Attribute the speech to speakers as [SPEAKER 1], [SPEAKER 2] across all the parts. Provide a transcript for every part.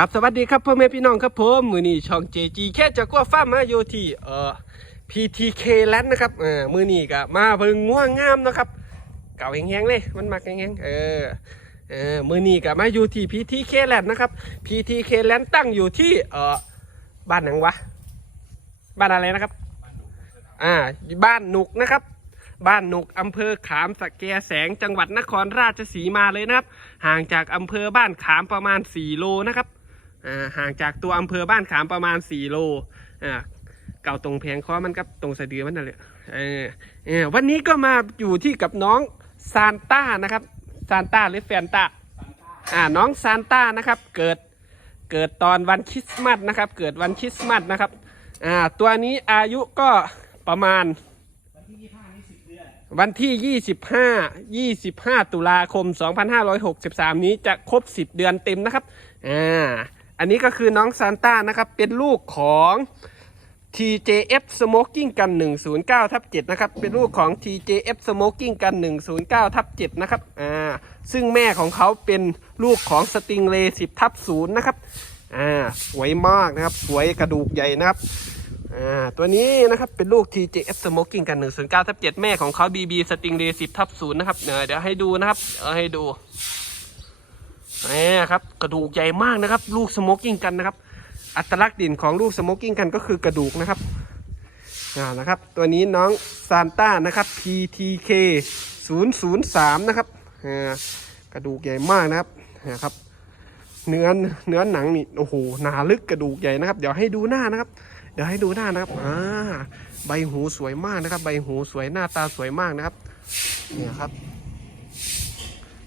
[SPEAKER 1] ครับสวัสดีครับพ่อแม่พี่น้องครับผมมือนี้ช่อง JG แค่จะกว่าฟ้ามาโยที่เอ่อ PTK แลนด์นะครับเออมือนี้ก็มาเบิ่งง่วงงามนะครับ เก่าแห้งๆเลยมันมักแห้งๆเออเออมือนี้ก็มาอยู่ที่ PTK แลนด์นะครับ PTK แลนด์ตั้งอยู่ที่เอ่อบ้านหนังวะบ้านอะไรนะครับอ่าบ้านหนุกนะครับบ้านหนุกอำเภอขามสะแกแสงจังหวัดนครราชสีมาเลยนะครับ ห่างจากอำเภอบ้านขามประมาณ 4 โลนะครับ ห่างจากตัวอำเภอบ้านขามประมาณ 4 โลอ่าเก่าตรงแพงคอมันกับตรงสะดือมันนั่นแหละเออวันนี้ก็มาอยู่ที่กับน้องซานต้านะครับซานต้าหรือแฟนต้าอ่าน้องซานต้านะครับเกิดเกิดตอนวันคริสต์มาสนะครับ เกิดวันคริสต์มาสนะครับอ่าตัวนี้อายุก็ประมาณวันที่ 25 25 ตุลาคม 2563 นี้จะครบ 10 เดือนเต็มนะครับ อ่า อันนี้ก็คือน้องซานต้านะครับ เป็นลูกของ TJF Smoking กัน 109ทับ7นะครับ เป็นลูกของ TJF Smoking กัน 109ทับ7นะครับ อ่า ซึ่งแม่ของเขาเป็นลูกของ Stingray 10ทับ0นะครับ อ่า สวยมากนะครับ สวยกระดูกใหญ่นะครับอ่าตัวนี้นะครับเป็นลูก TJF Smoking กัน 109ทับ7แม่ของเขา BB Stingray 10ทับ0นะครับ เดี๋ยวเดี๋ยวให้ดูนะครับ เอาให้ดู นี่ครับกระดูกใหญ่มากนะครับ ลูก Smoking กันนะครับ อัตลักษณ์ด่นของลูก Smoking กันก็คือกระดูกนะครับอ่านะครับ ตัวนี้น้องซานต้านะครับ PTK 003 นะครับกระดูกใหญ่มากนะครับนะครับ เนื้อเนื้อหนังนี่โอ้โหหนาลึกกระดูกใหญ่นะครับ เดี๋ยวให้ดูหน้านะครับ เดี๋ยวให้ดูหน้านะครับอ่าใบหูสวยมากนะครับ ใบหูสวยหน้าตาสวยมากนะครับเนี่ยครับ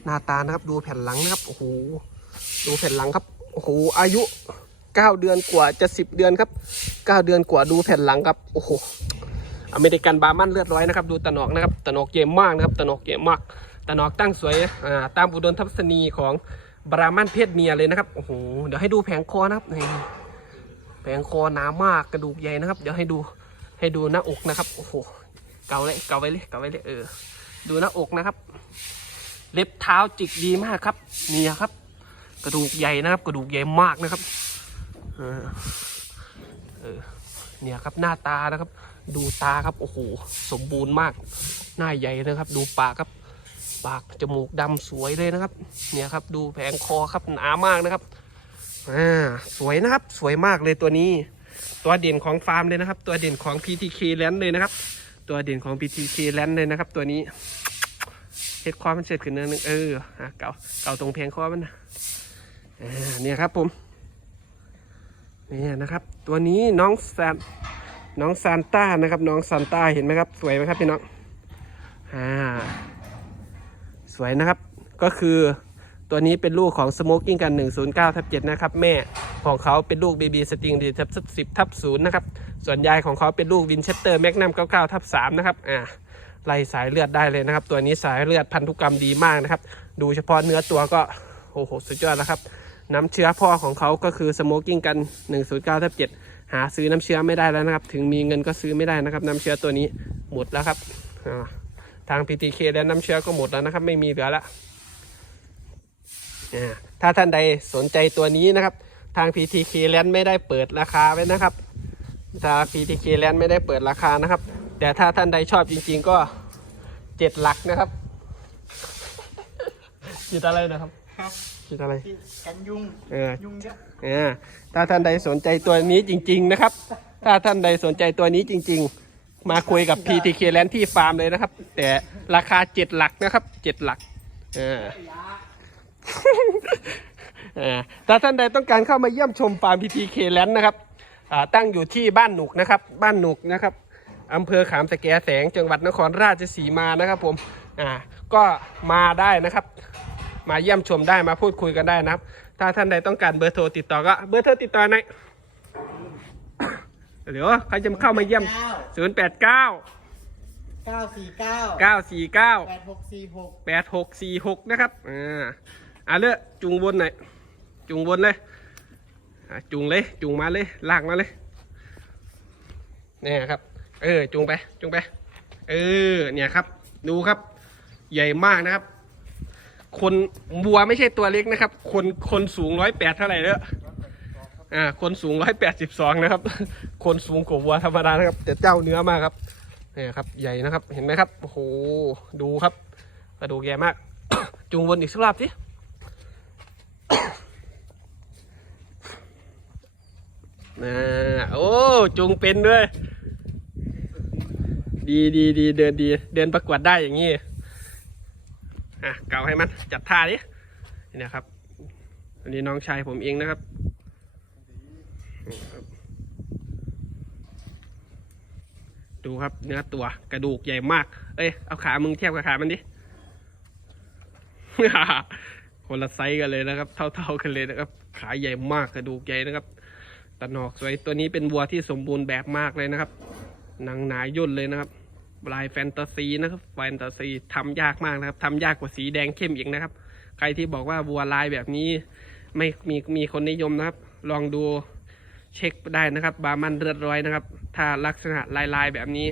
[SPEAKER 1] หน้าตานะครับ ดูแผ่นหลังนะครับ โอ้โห ดูแผ่นหลังครับ โอ้โห อายุเก้าเดือนกว่าจะสิบเดือนครับเก้าเดือนกว่าดูแผ่นหลังครับ โอ้โห อเมริกันบาร์มันเลือดร้อยนะครับ ดูตะหนอกนะครับ ตะหนอกเยี่ยมมากนะครับ ตะหนอกเยี่ยมมาก ตะหนอกตั้งสวย อ่า ตามอุดมทัศนีของบรามันเพศเมียเลยนะครับ โอ้โห เดี๋ยวให้ดูแผงคอนะครับนี่แผงคอหนามาก กระดูกใหญ่นะครับ เดี๋ยวให้ดู ให้ดูหน้าอกนะครับ โอ้โห เกาเลย เกาไว้เลย เกาไว้เลย เออ ดูหน้าอกนะครับ เล็บเท้าจิกดีมากครับเนี่ยครับ กระดูกใหญ่นะครับ กระดูกใหญ่มากนะครับเออเออเนี่ยครับหน้าตานะครับ ดูตาครับโอ้โหสมบูรณ์มาก หน้าใหญ่นะครับ ดูปากครับ ปากจมูกดำสวยเลยนะครับ เนี่ยครับ ดูแผงคอครับหนามากนะครับอ่าสวยนะครับสวยมากเลยตัวนี้ ตัวเด่นของฟาร์มเลยนะครับ ตัวเด่นของ PTK Land เลยนะครับ ตัวเด่นของ PTK Land เลยนะครับ ตัวนี้ เฮ็ดความมันเสร็จขึ้นเนิดนึงเอออะเก่าเก่าตรงเพลงคอมันนะอ่าเนี่ยครับผมเนี่ยนะครับ ตัวนี้น้องซานน้องซานต้านะครับ น้องซานต้าเห็นไหมครับ สวยไหมครับพี่น้องอ่าสวยนะครับก็คือตัวนี้เป็นลูกของ Smoking กัน 109ทับ7นะครับ แม่ของเขาเป็นลูก BB Sting ดีทับ10ทับ0นะครับ ส่วนยายของเขาเป็นลูก Winchester Magnum 99ทับ3นะครับ อ่า ไล่สายเลือดได้เลยนะครับ ตัวนี้สายเลือดพันธุกรรมดีมากนะครับ ดูเฉพาะเนื้อตัวก็โอ้โหสุดยอดแล้วครับ น้ำเชื้อพ่อของเขาก็คือ Smoking กัน 109ทับ7หาซื้อน้ำเชื้อไม่ได้แล้วนะครับ ถึงมีเงินก็ซื้อไม่ได้นะครับ น้ำเชื้อตัวนี้หมดแล้วครับอ่าทาง PTK และน้ำเชื้อก็หมดแล้วนะครับ ไม่มีเหลือแล้วอ่าถ้าท่านใดสนใจตัวนี้นะครับ ทาง PTK Land ไม่ได้เปิดราคาไว้นะครับทาง PTK Land ไม่ได้เปิดราคานะครับ แต่ถ้าท่านใดชอบจริง ๆ ก็เจ็ดหลักนะครับคิดอะไรนะครับ
[SPEAKER 2] ครับ
[SPEAKER 1] คิดอะไร
[SPEAKER 2] ที่กันยุง
[SPEAKER 1] เออ
[SPEAKER 2] ยุงเยอะ
[SPEAKER 1] เออถ้าท่านใดสนใจตัวนี้จริง ๆ นะครับ ถ้าท่านใดสนใจตัวนี้จริง ๆ มาคุยกับ PTK Land ที่ฟาร์มเลยนะครับ แต่ราคาเจ็ดหลักนะครับเจ็ดหลักเออเอ่อถ้าท่านใดต้องการเข้ามาเยี่ยมชมฟาร์มพีทีเคแลนด์นะครับอ่าตั้งอยู่ที่บ้านหนุกนะครับ บ้านหนุกนะครับ อำเภอขามสะแกแสงจังหวัดนครราชสีมานะครับผมอ่าก็มาได้นะครับ มาเยี่ยมชมได้มาพูดคุยกันได้นะครับ ถ้าท่านใดต้องการเบอร์โทรติดต่อก็เบอร์โทรติดต่อไหนเดี๋ยวใครจะเข้ามาเยี่ยม 0 8 9
[SPEAKER 2] เก้าสี่เก้า
[SPEAKER 1] 9 4 9
[SPEAKER 2] แปดหกสี่หก
[SPEAKER 1] แปดหกสี่หกนะครับ อ่าอ่าเลือกจุงวนหน่อยจุงวนเลยอ่าจุงเลย จุงมาเลย ลากมาเลยเนี่ยครับ เออจุงไปจุงไป เออ เนี่ยครับ ดูครับ ใหญ่มากนะครับ คนบัวไม่ใช่ตัวเล็กนะครับ คนคนสูงร้อยแปดเท่าไหร่เนอะอ่า คนสูงร้อยแปดสิบสองนะครับ คนสูงกว่าวัวธรรมดานะครับ แต่เจ้าเนื้อมากครับเนี่ยครับ ใหญ่นะครับ เห็นไหมครับโอ้โหดูครับกระดูกใหญ่มาก จูงวนอีกสักรอบสินะโอ้จูงเป็นด้วย ดีดีดีเดินดี เดินประกวดได้อย่างนี้ อะเกาให้มัน จัดท่าดินี่นะครับ อันนี้น้องชายผมเองนะครับ ดูครับเนื้อตัวกระดูกใหญ่มาก เอ้ย เอาขามึงเทียบกับขามันดิ คนละไซส์กันเลยนะครับ เท่าๆกันเลยนะครับ ขาใหญ่มากกระดูกใหญ่นะครับตะหนอกสวยตัวนี้เป็นวัวที่สมบูรณ์แบบมากเลยนะครับ หนังหนาย่นเลยนะครับลายแฟนตาซีนะครับแฟนตาซีทำยากมากนะครับทำยากกว่าสีแดงเข้มอีกนะครับ ใครที่บอกว่าวัวลายแบบนี้ ไม่มีมีคนนิยมนะครับ ลองดูเช็คได้นะครับ บามันเลือดร้อยนะครับ ถ้าลักษณะลายลายแบบนี้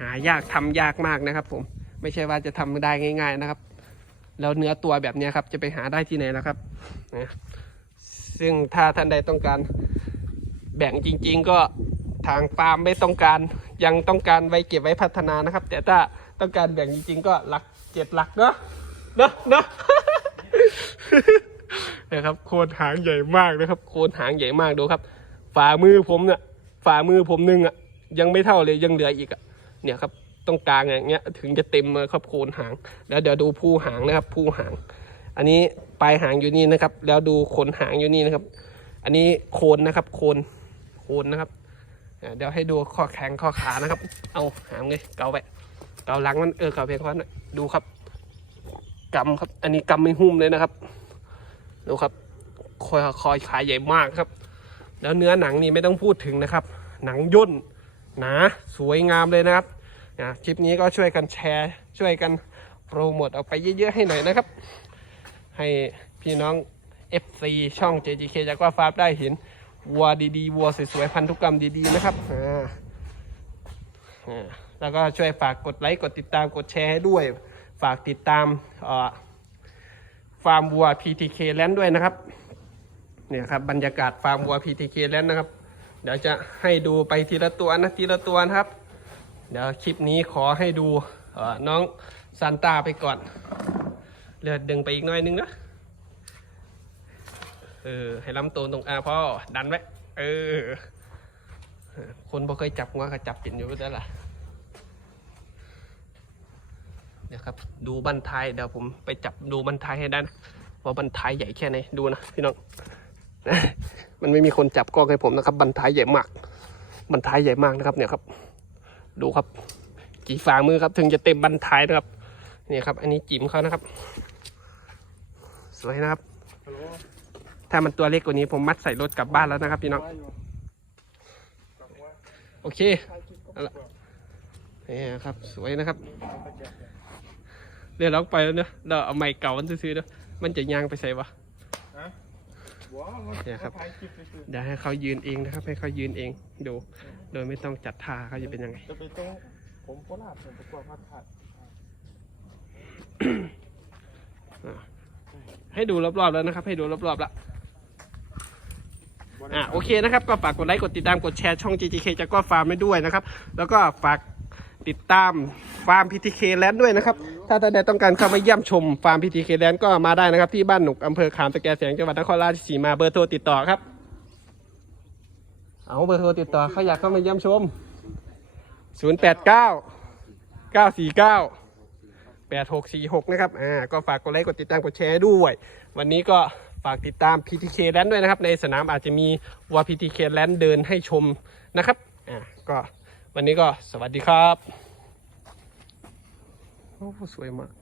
[SPEAKER 1] หายากทำยากมากนะครับ ผมไม่ใช่ว่าจะทำได้ง่าย ๆนะครับ แล้วเนื้อตัวแบบนี้ครับ จะไปหาได้ที่ไหนแล้วครับนะซึ่งถ้าท่านใดต้องการแบ่งจริง ๆ ก็ ทางฟาร์มไม่ต้องการยังต้องการไว้เก็บไว้พัฒนานะครับ แต่ถ้าต้องการแบ่งจริงๆก็หลักเจ็ดหลักเนาะเนาะเนาะนะครับโคนหางใหญ่มากนะครับ โคนหางใหญ่มากดูครับ ฝ่ามือผมเนี่ยฝ่ามือผมหนึงอะยังไม่เท่าเลยยังเหลืออีกอะเนี่ยครับตรงกลางอย่างเงี้ยถึงจะเต็มเลยครับโคนหาง แล้วเดี๋ยวดูผู้หางนะครับ ผู้หาง อันนี้ปลายหางอยู่นี่นะครับ แล้วดูขนหางอยู่นี่นะครับ อันนี้โคนนะครับ โคนโคนนะครับ เดี๋ยวให้ดูข้อแข้งข้อขานะครับ เอาหางเลยเกาไปเกาหลังมันเออเกาเพียงพอนะดูครับกำครับ อันนี้กำไม่หุ้มเลยนะครับ ดูครับคอยคอยขาใหญ่มากครับ แล้วเนื้อหนังนี่ไม่ต้องพูดถึงนะครับ หนังย่นหนาสวยงามเลยนะครับนะคลิปนี้ก็ช่วยกันแชร์ ช่วยกันโปรโมทออกไปเยอะๆให้หน่อยนะครับ ให้พี่น้อง FC ช่อง JGK จากว่าฟาร์มได้เห็น วัวดีๆ วัวสวยๆ พันธุกรรมดีๆ นะครับอ่าอ่าแล้วก็ช่วยฝากกดไลค์กดติดตามกดแชร์ให้ด้วย ฝากติดตามเอ่อฟาร์มวัว PTK แลนด์ด้วยนะครับเนี่ยครับบรรยากาศฟาร์มวัว PTK แลนด์นะครับ เดี๋ยวจะให้ดูไปทีละตัวนะทีละตัวนะครับ เดี๋ยวคลิปนี้ขอให้ดูเอ่อน้องซานต้าไปก่อน เลือดดึงไปอีกหน่อยนึงนะ เออ ให้ลำตัวตรงอ่าพ่อดันไว้เออ คนบ่เคยจับงัวก็จับปิ่นอยู่แล้ล่ะเดี๋ยวครับ ดูบันทายเดี๋ยวผมไปจับดูบันทายให้ด้นว่าบันทายใหญ่แค่ไหนดูนะพี่น้องมันไม่มีคนจับกล้องให้ผมนะครับ บันทายใหญ่มาก บันทายใหญ่มากนะครับ เนี่ยครับ ดูครับ กี่ฝ่ามือครับ ถึงจะเต็มบันทายนะครับ เนี่ยครับ อันนี้จิ๋มเขานะครับ สวยนะครับ ถ้ามันตัวเล็กกว่านี้ผมมัดใส่รถกลับบ้านแล้วนะครับพี่น้อง
[SPEAKER 2] ว่าอยู่กลับว่า
[SPEAKER 1] โอเค
[SPEAKER 2] ถ่ายคลิปก็
[SPEAKER 1] เอาละ
[SPEAKER 2] กลับ
[SPEAKER 1] นี่ครับ สวยนะครับ
[SPEAKER 2] เอาไปแจกเนี่ย
[SPEAKER 1] เรียกร้องไปแล้วเนอะเราเอาไม้เก่ามันซื้อๆเนอะมันจะยางไปใส่วะ
[SPEAKER 2] ฮะว้าว
[SPEAKER 1] เนี่ยครับ
[SPEAKER 2] ถ่ายคลิปไปคือ
[SPEAKER 1] เดี๋ยวให้เขายืนเองนะครับ ให้เขายืนเองดู โดยไม่ต้องจัดท่าเขาจะเป็นยังไง
[SPEAKER 2] จะไปตรงผมโคราชผมประกวดพัดผัด
[SPEAKER 1] ให้ดูรอบๆแล้วนะครับ ให้ดูรอบๆแล้ว อะโอเคนะครับก็ฝากกดไลค์กดติดตามกดแชร์ช่อง GGK จากก็ฟาร์มไม่ด้วยนะครับ แล้วก็ฝากติดตามฟาร์ม PTK แลนด์ด้วยนะครับ ถ้าท่านใดต้องการเข้ามาเยี่ยมชมฟาร์ม PTK แลนด์ก็มาได้นะครับ ที่บ้านหนุกอำเภอขามตะแกแสงจังหวัดนครราชสีมาเบอร์โทรติดต่อครับ เอาเบอร์โทรติดต่อเขาอยากเข้ามาเยี่ยมชม 089 949 8646 นะครับ อ่า ก็ฝากกดไลค์ กดติดตาม กดแชร์ด้วย วันนี้ก็ ฝากติดตาม PTK Land ด้วยนะครับ ในสนามอาจจะมีวัว PTK Land เดินให้ชมนะครับอะก็วันนี้ก็สวัสดีครับ โอ้สวยมาก